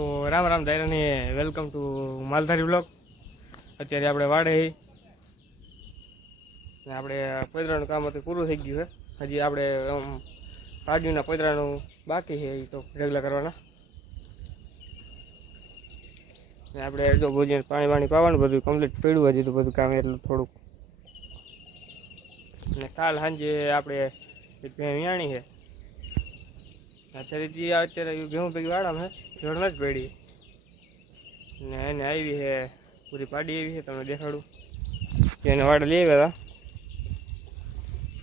તો રામ રામ દાયરાને welcome to Maldhari blog. અત્યારે આપણે વાડે ને આપણે પૈદરાનું કામ હતું પૂરું થઈ ગયું છે. હજી આપણે પાડીના પૈદરાનું બાકી છે, એ તો ઢગલા કરવાના. ને આપણે જો ભોજન પાણી પાવાનું બધું કમ્પ્લીટ પડ્યું હજી તો બધું કામ એટલું થોડુંક. ને કાલ સાંજે આપણે એક વિયાણી છે. અત્યારે ઘઉં ભેગી વાળામાં છે, જળ જ પડી ને એને આવી છે પૂરી પાડી એવી છે. તમને દેખાડું એને વાડે લઈ આવ્યા હતા,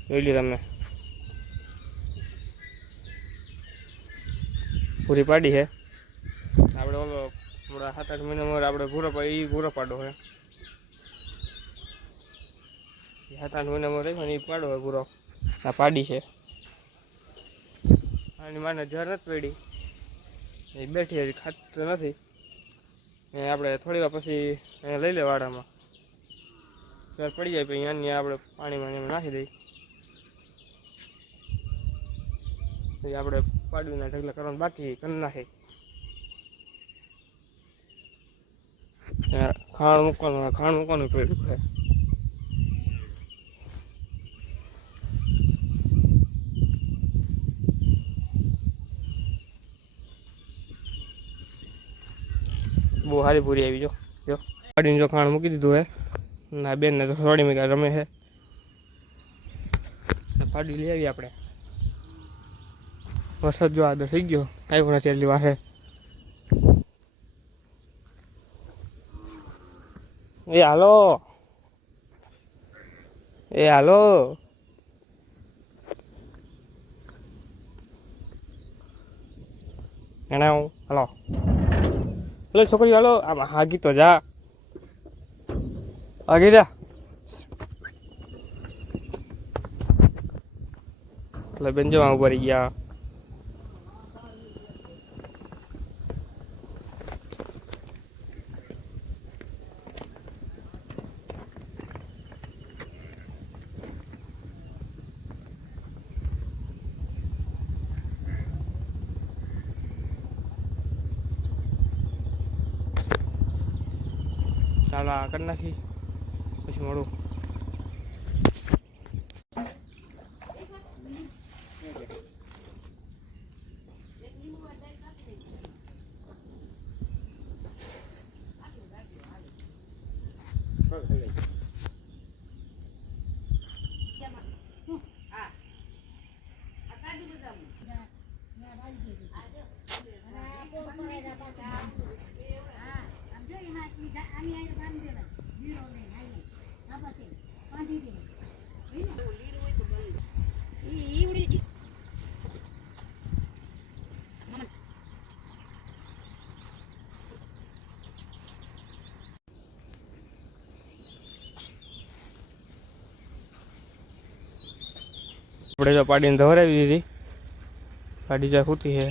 જોઈ લી તમે. પૂરી પાડી છે આપણે. ઓલો હમણાં 7-8 મહિનામાં આપણે ભૂરો પાડો છે. 7-8 મહિનામાં રહી ને એ પાડો હોય પૂરો. આ પાડી છે, આની માને જર નથી પડી, એ બેઠી હજી ખાતું નથી. એ આપણે થોડી વાર પછી અહીંયા લઈ લે વાડામાં, જર પડી જાય પછી અહીંયા આપણે પાણીમાં એમાં નાખી દઈએ. પછી આપણે પાડીના ઢગલા કરવાનું બાકી કરી નાખે. ખાણ મૂકવાનું પડ્યું છે. બહુ સારી પૂરી આવી જો પાડીને જો ખાણ મૂકી દીધું હે. ના બેન ને તો થોડી મેં રમે છે. પાડી લઈ આવી આપણે. વરસાદ જો આદો થઈ ગયો, આવ્યો નથી એટલી વાહે. હાલો એના હાલો પેલો છોકરી હાલો. આમાં હાગી તો જા, આગી જા. એટલે બેન જવા ઉભા રહી ગયા. ચાલો આ કરી નાખી પછી મળું. આપણે તો પાડીને ધવરાવી દીધી, પાડી જ્યાં ખૂતી છે.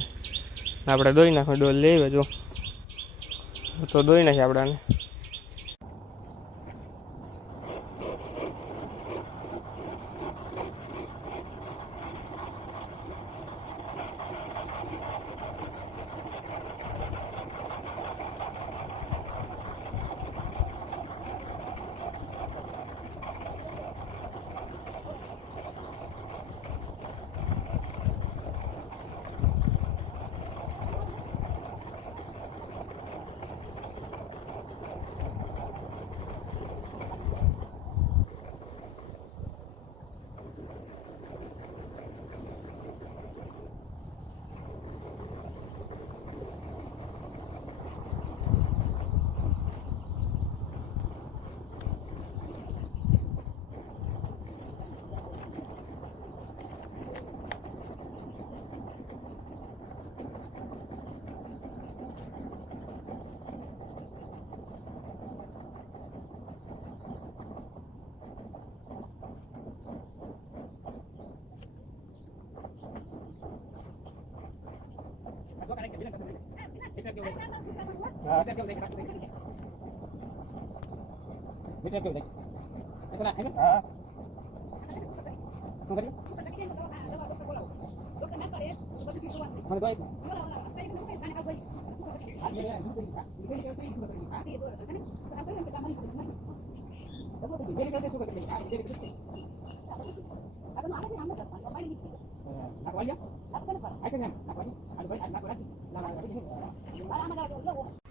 આપણે દોઈ નાખો, ડોલ લઈ જો તો દોઈ નાખીએ આપણાને.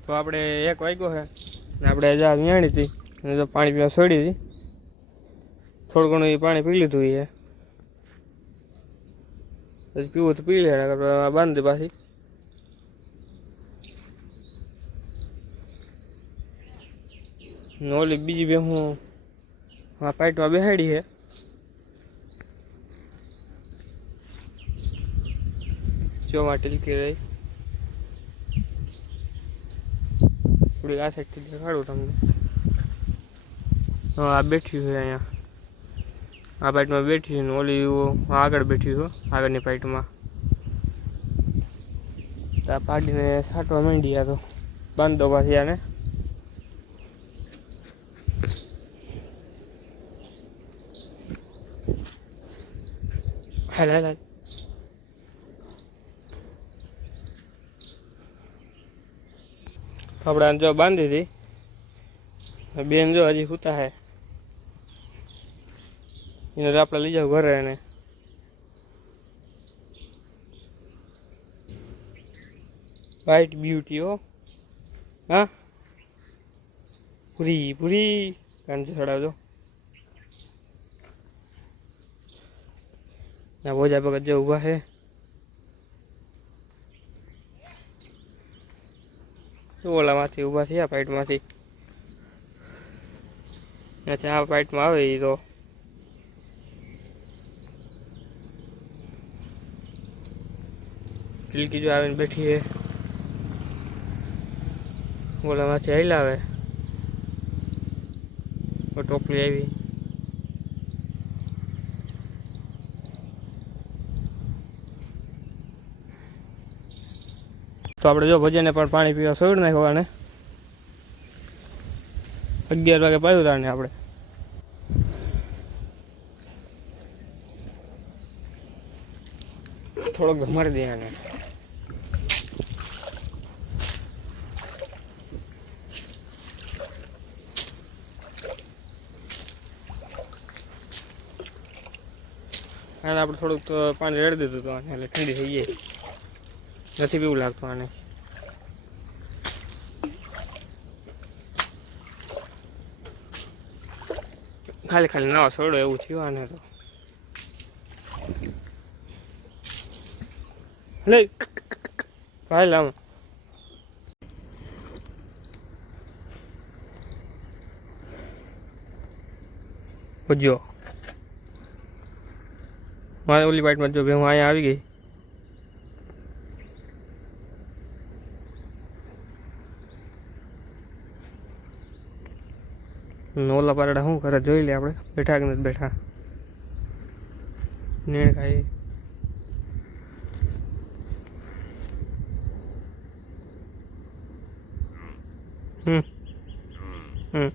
તો આપણે 1 વાગ્યો છે ને આપણે જા વ્યાણી હતી અને જો પાણી પીવા છોડી હતી. થોડું ઘણું એ પાણી પી લીધું એ પછી પીવું તો પી લે બાંધી પાછી. ઓલી બીજી બે હું આ પાઇટમાં બેસાડી છે. જોવા ટીલકી રહી થોડીક આ સાઈડથી દેખાડું તમને. હા આ બેઠી છે અહીંયા આ પાઇટમાં બેઠી છે ને ઓલી આગળ બેઠી છે આગળની પાઇટમાં. તો આ પાડીને છાંટવા માંડી આ તો બાંધો પાછી આને. હાલ હાલ આપણે જો બાંધી હતી બેન જો હજી સૂતા હે એને તો આપણે લઈ જાવ ઘરે. એને વ્હાઈટ બ્યુટી હો. હા પૂરી પૂરી કાંચી ચડાવજો. ના બોજા ભગત જે ઊભા છે ઓલામાંથી ઊભા છે આ પાઇટમાંથી. અચ્છા આ પાઇટમાં આવે એ તો ટીલકી જો આવીને બેઠી છે. ઓલામાંથી આવેલા આવે ટોપલી આવી. તો આપણે જો ભજીયાને પણ પાણી પીવા છોડી નાખ્યું અને 11 વાગે પાયું તાને આપણે. થોડોક ઘમાડી દઈએ આને. આને આપણે થોડુંક તો પાણી રેડી દીધું હતું આને એટલે ઠંડી થઈ જાય નથી પીવું લાગતું આને. ખાલી ખાલી નવા છોડો એવું થયું આને તો. લે ભાઈ લાવ પૂછજો મારે ઓલી બાઇટમાં જો હું અહીંયા આવી ગઈ. ઓલા પારડા શું કરે જોઈ લે આપણે. બેઠા કે નથી બેઠા નીણ ખાઈ. હમ